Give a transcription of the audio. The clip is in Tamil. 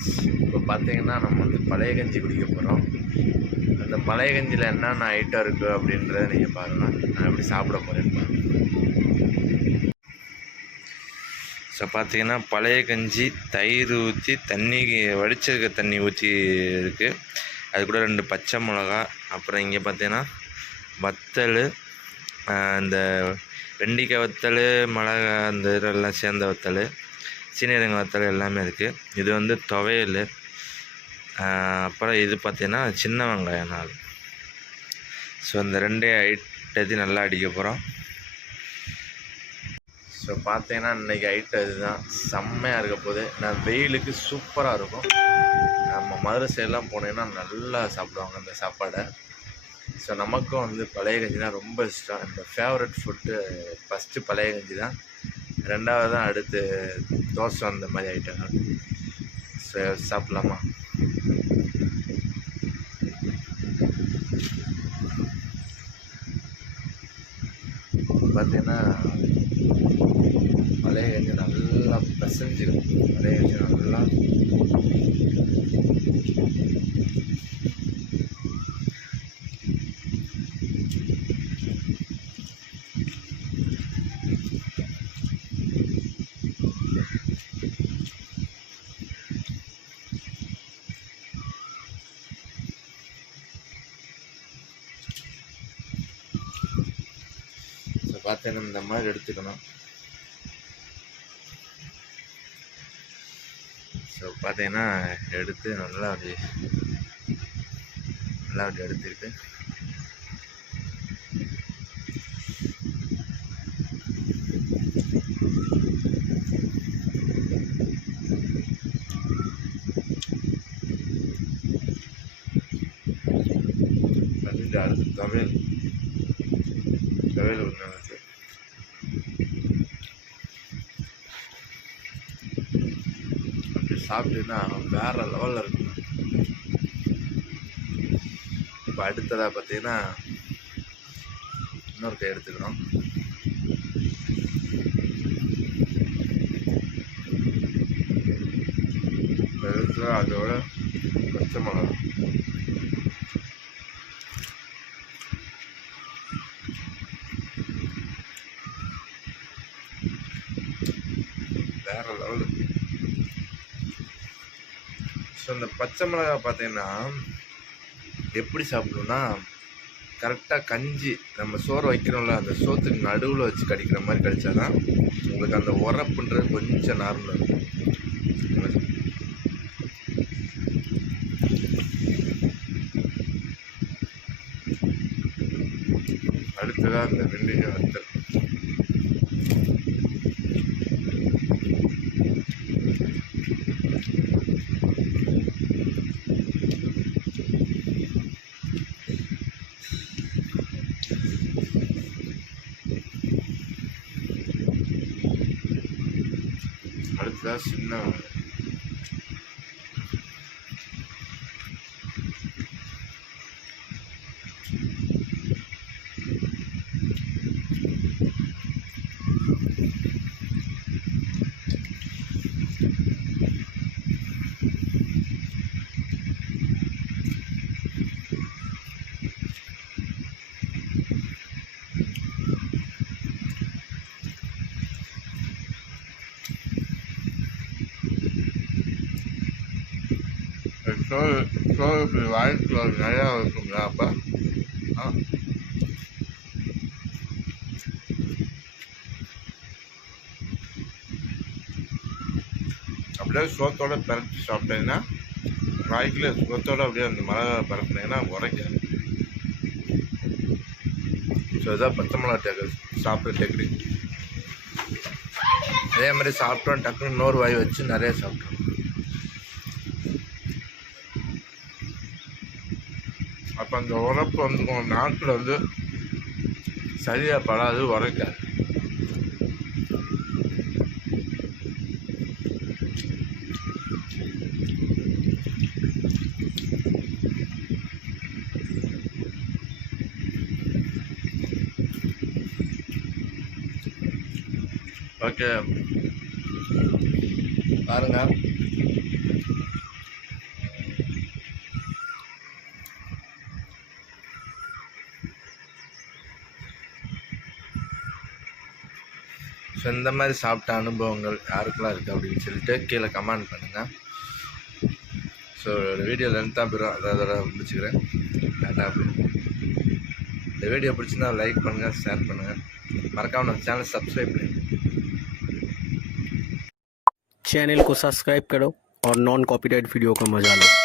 ஃப்ரெண்ட்ஸ், இப்போ பார்த்தீங்கன்னா நம்ம வந்து பழைய கஞ்சி குடிக்க போகிறோம். அந்த பழைய கஞ்சியில் என்னென்ன ஐட்டம் இருக்குது அப்படின்றத நீங்கள் பாருங்கள். நான் எப்படி சாப்பிட போகிறேன் பாருங்கள். ஸோ பார்த்தீங்கன்னா பழைய கஞ்சி தயிர் ஊற்றி தண்ணி வடிச்சிருக்க தண்ணி ஊற்றி இருக்குது. அது கூட 2 பச்சை மிளகா, அப்புறம் இங்கே பார்த்தீங்கன்னா வத்தல், இந்த வெண்டிக்காய் வத்தல், மிளகா, அந்த இதெல்லாம் சேர்ந்த வத்தல், சீனிரங்க வத்தல் எல்லாமே இருக்குது. இது வந்து துவையல். அப்புறம் இது பார்த்திங்கன்னா சின்ன வெங்காயம் 4. ஸோ இந்த 2 ஐட்டத்தையும் நல்லா அடிக்க போகிறோம். ஸோ பார்த்தீங்கன்னா இன்றைக்கி ஐட்டம் இதுதான். செம்மையாக இருக்க போகுது. நான் வெயிலுக்கு சூப்பராக இருக்கும். நம்ம மதுரை சைடெலாம் போனீங்கன்னா நல்லா சாப்பிடுவாங்க அந்த சாப்பாடை. ஸோ நமக்கும் வந்து பழைய கஞ்சினா ரொம்ப இஷ்டம். இந்த ஃபேவரட் ஃபுட்டு ஃபஸ்ட்டு பழைய கஞ்சி தான், 2வது தான் அடுத்து தோசை அந்த மாதிரி ஐட்டங்கள். ஸோ சாப்பிட்லாமா? பார்த்தீங்கன்னா பழைய கஞ்சி நல்லா பிசைஞ்சிடும். பழைய கஞ்சி நல்லா பார்த்தீங்கன்னா இந்த மாதிரி எடுத்துக்கணும். ஸோ பார்த்தீங்கன்னா எடுத்து நல்லா அப்படி எடுத்துக்கிட்டு அடுத்து துவையல் ஒன்று இருக்குது. அப்படி சாப்பிட்டீங்கன்னா வேறு லெவலில் இருக்கும். இப்போ அடுத்ததாக பார்த்தீங்கன்னா இன்னொரு கை எடுத்துக்கணும். எடுத்து அதோட பச்சை மிளகா, வேறு லெவலு. ஸோ இந்த பச்சை மிளகா பார்த்தீங்கன்னா எப்படி சாப்பிடணும்னா, கரெக்டாக கஞ்சி நம்ம சோறு வைக்கிறோம்ல, அந்த சோத்துக்கு நடுவில் வச்சு கடிக்கிற மாதிரி கடிச்சாதான் உங்களுக்கு அந்த உரப்புன்றது கொஞ்சம் நார்மலாக இருக்கும். அடுத்ததாக அந்த வெண்டிக்காய் வத்தல். அடுத்ததாக சின்ன சோறு இப்படி வாய்ப்பு நிறையா இருக்குங்களா? அப்போ அப்படியே சோத்தோடு பரட்டி சாப்பிட்டீங்கன்னா, வாய்க்குள்ள சோத்தோடு அப்படியே அந்த மிளகா பரட்டினீங்கன்னா உரைக்காது. ஸோ இதான் பச்சை மிளகா சாப்பிட்ற டெக்னிக். அதே மாதிரி சாப்பிட்டோம் டக்குன்னு இன்னொரு வாய் வச்சு நிறைய சாப்பிட்டோம். அப்போ அந்த உரப்பு வந்து உங்கள் நாட்டில் வந்து சரியாக படாது, உரைக்காது. ஓகே பாருங்கள், ஸோ இந்த மாதிரி சாப்பிட்ட அனுபவங்கள் யாருக்கெல்லாம் இருக்குது அப்படின்னு சொல்லிட்டு கீழே கமெண்ட் பண்ணுங்கள். ஸோ வீடியோ லென்த்தாக போயிடும், அதோட முடிச்சுக்கிறேன். டாட்டா. இந்த வீடியோ பிடிச்சிருந்தா லைக் பண்ணுங்கள், ஷேர் பண்ணுங்கள், मरकाम ना चैनल सब्सक्राइब करें। चैनल को सब्सक्राइब करो और नॉन कॉपीराइट वीडियो का मजा लो।